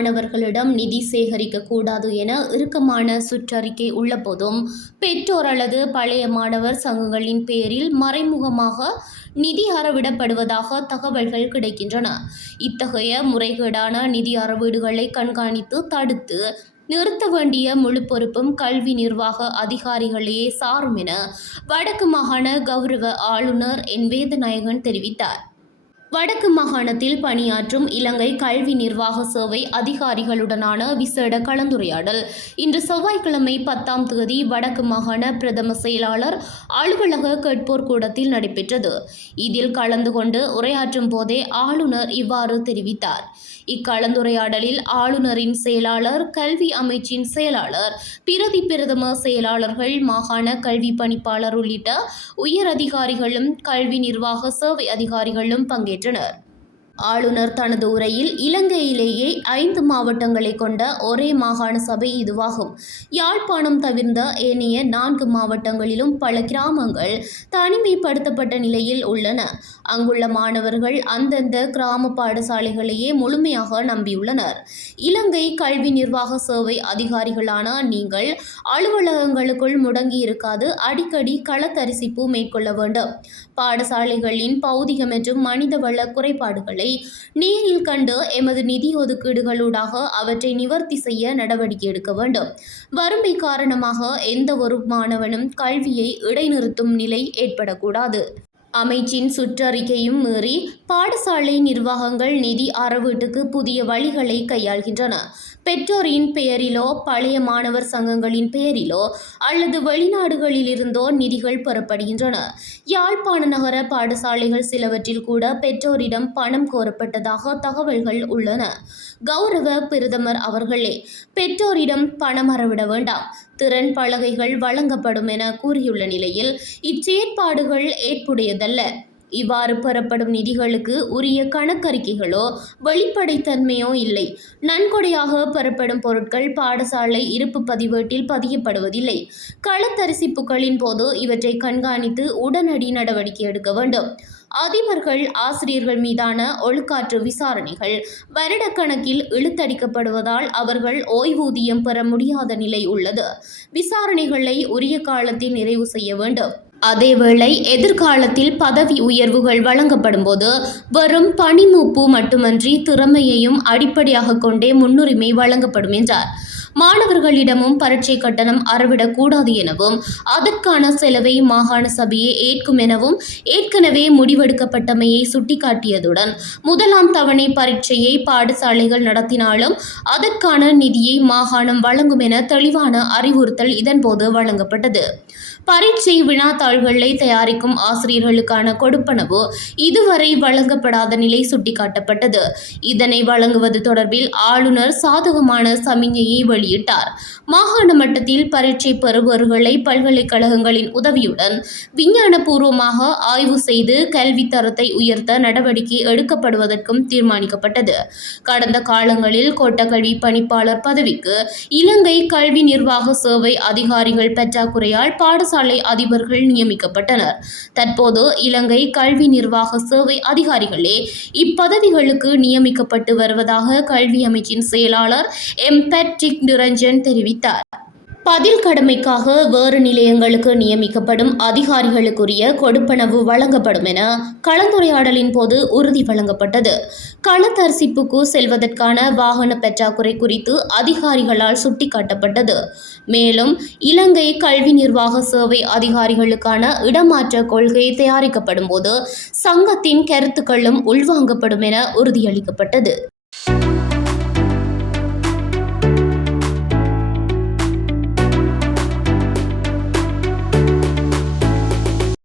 மாணவர்களிடம் நிதி சேகரிக்க கூடாது என இறுக்கமான சுற்றறிக்கை உள்ளபோதும் பெற்றோர் அல்லது பழைய மாணவர் சங்கங்களின் பேரில் மறைமுகமாக நிதி அறவிடப்படுவதாக தகவல்கள் கிடைக்கின்றன. இத்தகைய முறைகேடான நிதி அறவீடுகளை கண்காணித்து தடுத்து நிறுத்த வேண்டிய முழு பொறுப்பும் கல்வி நிர்வாக அதிகாரிகளையே சாரும் என வடக்கு மாகாண கௌரவ ஆளுநர் என் வேதநாயகன் தெரிவித்தார். வடக்கு மாகாணத்தில் பணியாற்றும் இலங்கை கல்வி நிர்வாக சேவை அதிகாரிகளுடனான விசேட கலந்துரையாடல் இன்று செவ்வாய்க்கிழமை 10ஆம் தேதி வடக்கு மாகாண பிரதம செயலாளர் அலுவலக கேட்போர் கூடத்தில் நடைபெற்றது. இதில் கலந்து கொண்டு உரையாற்றும் போதே ஆளுநர் இவ்வாறு தெரிவித்தார். இக்கலந்துரையாடலில் ஆளுநரின் செயலாளர், கல்வி அமைச்சின் செயலாளர், பிரதி பிரதம செயலாளர்கள், மாகாண கல்வி பணிப்பாளர் உள்ளிட்ட உயர் அதிகாரிகளும் கல்வி நிர்வாக சேவை அதிகாரிகளும் பங்கேற்றனர். ஆளுநர் தனது உரையில் இலங்கையிலேயே 5 மாவட்டங்களை கொண்ட ஒரே மாகாண சபை இதுவாகும். யாழ்ப்பாணம் தவிர்ந்த ஏனைய 4 மாவட்டங்களிலும் பல கிராமங்கள் தனிமைப்படுத்தப்பட்ட நிலையில் உள்ளன. அங்குள்ள மாணவர்கள் அந்தந்த கிராம பாடசாலைகளையே முழுமையாக நம்பியுள்ளனர். இலங்கை கல்வி நிர்வாக சேவை அதிகாரிகளான நீங்கள் அலுவலகங்களுக்குள் முடங்கியிருக்காது அடிக்கடி களத்தரிசிப்பு மேற்கொள்ள வேண்டும். பாடசாலைகளின் பௌதிக மற்றும் மனிதவள குறைபாடுகளை நேரில் கண்டு எமது நிதி ஒதுக்கீடுகளூடாக அவற்றை நிவர்த்தி செய்ய நடவடிக்கை எடுக்க வேண்டும். வறுமை காரணமாக எந்த ஒரு மாணவனும் கல்வியை இடைநிறுத்தும் நிலை ஏற்படக்கூடாது. அமைச்சின் சுற்றறிக்கையும் மீறி பாடசாலை நிர்வாகங்கள் நிதி அறவீட்டுக்கு புதிய வழிகளை கையாள்கின்றன. பெற்றோரின் பெயரிலோ பழைய மாணவர் சங்கங்களின் பெயரிலோ அல்லது வெளிநாடுகளிலிருந்தோ நிதிகள் பெறப்படுகின்றன. யாழ்ப்பாண நகர பாடசாலைகள் சிலவற்றில் கூட பெற்றோரிடம் பணம் கோரப்பட்டதாக தகவல்கள் உள்ளன. கௌரவ பிரதமர் அவர்களே, பெற்றோரிடம் பணம் அறவிட வேண்டாம், திறன் பலகைகள் வழங்கப்படும் என கூறியுள்ள நிலையில் இச்செயற்பாடுகள் ஏற்புடையதல்ல. இவ்வாறு பெறப்படும் நிதிகளுக்கு உரிய கணக்கறிக்கைகளோ வெளிப்படைத்தன்மையோ இல்லை. நன்கொடையாக பெறப்படும் பொருட்கள் பாடசாலை இருப்பு பதிவேட்டில் பதியப்படுவதில்லை. களத்தரிசிப்புகளின் போது இவற்றை கண்காணித்து உடனடி நடவடிக்கை எடுக்க வேண்டும். அதிபர்கள், ஆசிரியர்கள் மீதான ஒழுக்காற்று விசாரணைகள் வருடக்கணக்கில் இழுத்தடிக்கப்படுவதால் அவர்கள் ஓய்வூதியம் பெற முடியாத நிலை உள்ளது. விசாரணைகளை உரிய காலத்தில் நிறைவு செய்ய வேண்டும். அதேவேளை எதிர்காலத்தில் பதவி உயர்வுகள் வழங்கப்படும் போது வெறும் பணிமூப்பு மட்டுமன்றி திறமையையும் அடிப்படையாக கொண்டே முன்னுரிமை வழங்கப்படும் என்றார். மாணவர்களிடமும் பரீட்சை கட்டணம் அறவிடக்கூடாது எனவும் அதற்கான செலவை மாகாண சபையே ஏற்கும் எனவும் ஏற்கனவே முடிவெடுக்கப்பட்டமையை சுட்டிக்காட்டியதுடன் 1ஆம் தவணை பரீட்சையை பாடசாலைகள் நடத்தினாலும் அதற்கான நிதியை மாகாணம் வழங்கும் என தெளிவான அறிவுறுத்தல் இதன்போது வழங்கப்பட்டது. பரீட்சை வினாத்தாள்களை தயாரிக்கும் ஆசிரியர்களுக்கான கொடுப்பனவு இதுவரை வழங்கப்படாத நிலை சுட்டிக்காட்டப்பட்டது. இதனை வழங்குவது தொடர்பில் ஆளுநர் சாதகமான சமிஞையை வெளியிட்டார். மாகாண மட்டத்தில் பரீட்சை பெறுபவர்களை பல்கலைக்கழகங்களின் உதவியுடன் விஞ்ஞானபூர்வமாக ஆய்வு செய்து கல்வி தரத்தை உயர்த்த நடவடிக்கை எடுக்கப்படுவதற்கும் தீர்மானிக்கப்பட்டது. கடந்த காலங்களில் கோட்டக்கல்வி பணிப்பாளர் பதவிக்கு இலங்கை கல்வி நிர்வாக சேவை அதிகாரிகள் பற்றாக்குறையால் பாடசாலை அதிபர்கள் நியமிக்கப்பட்டனர். தற்போது இலங்கை கல்வி நிர்வாக சேவை அதிகாரிகளே இப்பதவிகளுக்கு நியமிக்கப்பட்டு வருவதாக கல்வி அமைச்சின் செயலாளர் எம். பேட்ரிக் நிரஞ்சன் தெரிவித்தார். பதில் கடமைக்காக வேறு நிலையங்களுக்கு நியமிக்கப்படும் அதிகாரிகளுக்குரிய கொடுப்பனவு வழங்கப்படும் என கலந்துரையாடலின் போது உறுதி வழங்கப்பட்டது. களத்தரிசிப்புக்கு செல்வதற்கான வாகன பற்றாக்குறை குறித்து அதிகாரிகளால் சுட்டிக்காட்டப்பட்டது. மேலும் இலங்கை கல்வி நிர்வாக சேவை அதிகாரிகளுக்கான இடமாற்ற கொள்கை தயாரிக்கப்படும் போது சங்கத்தின் கருத்துக்களும் உள்வாங்கப்படும் என உறுதியளிக்கப்பட்டது.